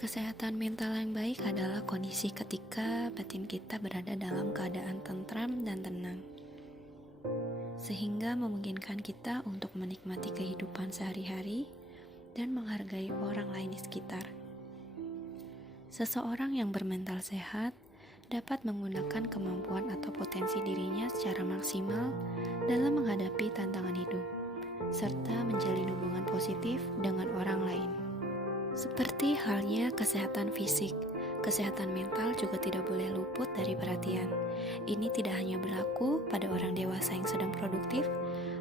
Kesehatan mental yang baik adalah kondisi ketika batin kita berada dalam keadaan tentram dan tenang, sehingga memungkinkan kita untuk menikmati kehidupan sehari-hari dan menghargai orang lain di sekitar. Seseorang yang bermental sehat dapat menggunakan kemampuan atau potensi dirinya secara maksimal dalam menghadapi tantangan hidup, serta menjalin hubungan positif dengan orang lain. Seperti halnya kesehatan fisik, kesehatan mental juga tidak boleh luput dari perhatian. Ini tidak hanya berlaku pada orang dewasa yang sedang produktif,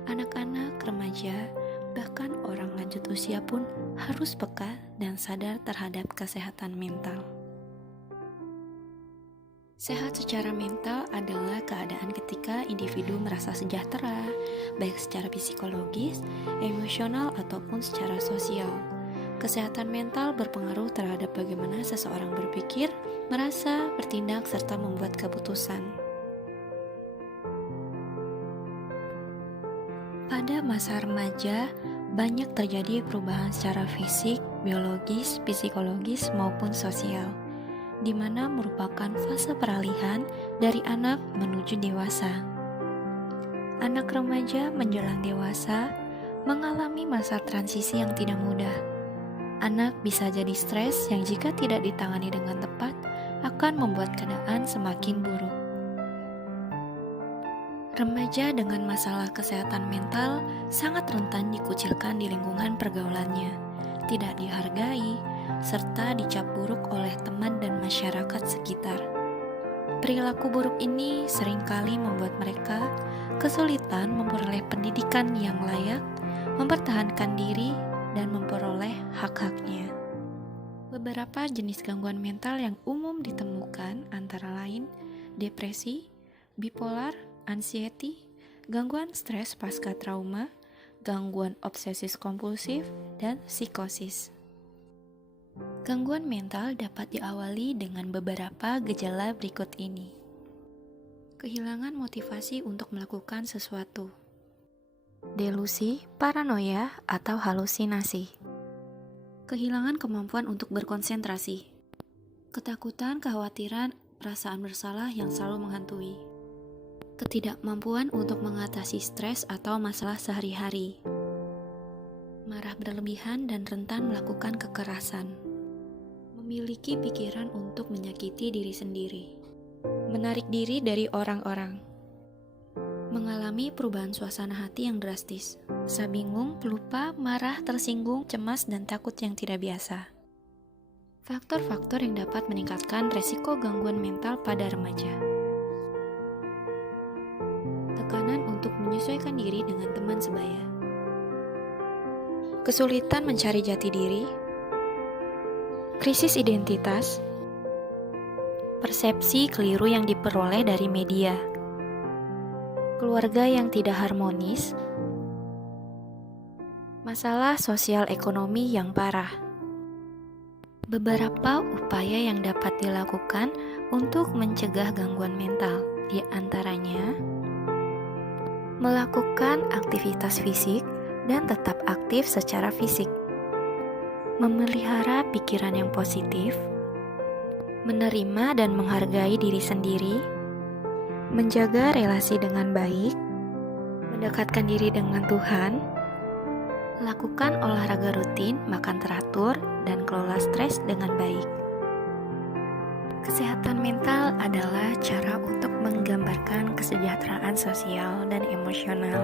anak-anak, remaja, bahkan orang lanjut usia pun harus peka dan sadar terhadap kesehatan mental. Sehat secara mental adalah keadaan ketika individu merasa sejahtera, baik secara psikologis, emosional, ataupun secara sosial. Kesehatan mental berpengaruh terhadap bagaimana seseorang berpikir, merasa, bertindak, serta membuat keputusan. Pada masa remaja, banyak terjadi perubahan secara fisik, biologis, psikologis, maupun sosial, di mana merupakan fase peralihan dari anak menuju dewasa. Anak remaja menjelang dewasa mengalami masa transisi yang tidak mudah. Anak bisa jadi stres yang jika tidak ditangani dengan tepat akan membuat keadaan semakin buruk. Remaja dengan masalah kesehatan mental sangat rentan dikucilkan di lingkungan pergaulannya, tidak dihargai, serta dicap buruk oleh teman dan masyarakat sekitar. Perilaku buruk ini seringkali membuat mereka kesulitan memperoleh pendidikan yang layak, mempertahankan diri, dan memperoleh hak-haknya. Beberapa jenis gangguan mental yang umum ditemukan antara lain depresi, bipolar, anxiety, gangguan stres pasca trauma, gangguan obsesif kompulsif, dan psikosis. Gangguan mental dapat diawali dengan beberapa gejala berikut ini. Kehilangan motivasi untuk melakukan sesuatu. Delusi, paranoia, atau halusinasi. Kehilangan kemampuan untuk berkonsentrasi. Ketakutan, kekhawatiran, perasaan bersalah yang selalu menghantui. Ketidakmampuan untuk mengatasi stres atau masalah sehari-hari. Marah berlebihan dan rentan melakukan kekerasan. Memiliki pikiran untuk menyakiti diri sendiri. Menarik diri dari orang-orang. Mengalami perubahan suasana hati yang drastis, bisa bingung, pelupa, marah, tersinggung, cemas, dan takut yang tidak biasa. Faktor-faktor yang dapat meningkatkan resiko gangguan mental pada remaja. Tekanan untuk menyesuaikan diri dengan teman sebaya. Kesulitan mencari jati diri. Krisis identitas. Persepsi keliru yang diperoleh dari media. Keluarga yang tidak harmonis, masalah sosial ekonomi yang parah. Beberapa upaya yang dapat dilakukan untuk mencegah gangguan mental, di antaranya melakukan aktivitas fisik dan tetap aktif secara fisik, memelihara pikiran yang positif, menerima dan menghargai diri sendiri, menjaga relasi dengan baik, mendekatkan diri dengan Tuhan, lakukan olahraga rutin, makan teratur, dan kelola stres dengan baik. Kesehatan mental adalah cara untuk menggambarkan kesejahteraan sosial dan emosional.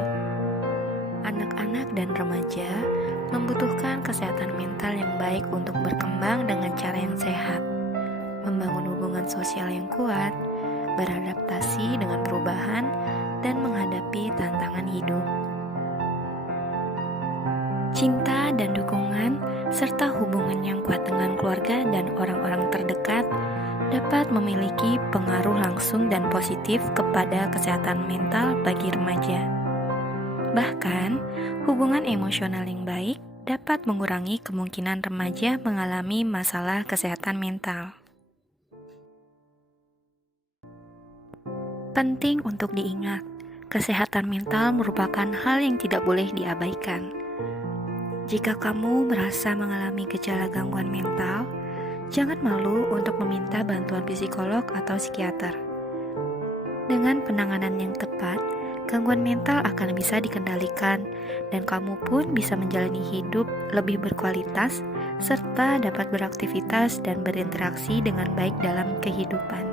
Anak-anak dan remaja membutuhkan kesehatan mental yang baik untuk berkembang dengan cara yang sehat, membangun hubungan sosial yang kuat, beradaptasi dengan perubahan, dan menghadapi tantangan hidup. Cinta dan dukungan, serta hubungan yang kuat dengan keluarga dan orang-orang terdekat dapat memiliki pengaruh langsung dan positif kepada kesehatan mental bagi remaja. Bahkan, hubungan emosional yang baik dapat mengurangi kemungkinan remaja mengalami masalah kesehatan mental. Penting untuk diingat, kesehatan mental merupakan hal yang tidak boleh diabaikan. Jika kamu merasa mengalami gejala gangguan mental, Jangan malu untuk meminta bantuan psikolog atau psikiater. Dengan penanganan yang tepat, gangguan mental akan bisa dikendalikan dan kamu pun bisa menjalani hidup lebih berkualitas serta dapat beraktivitas dan berinteraksi dengan baik dalam kehidupan.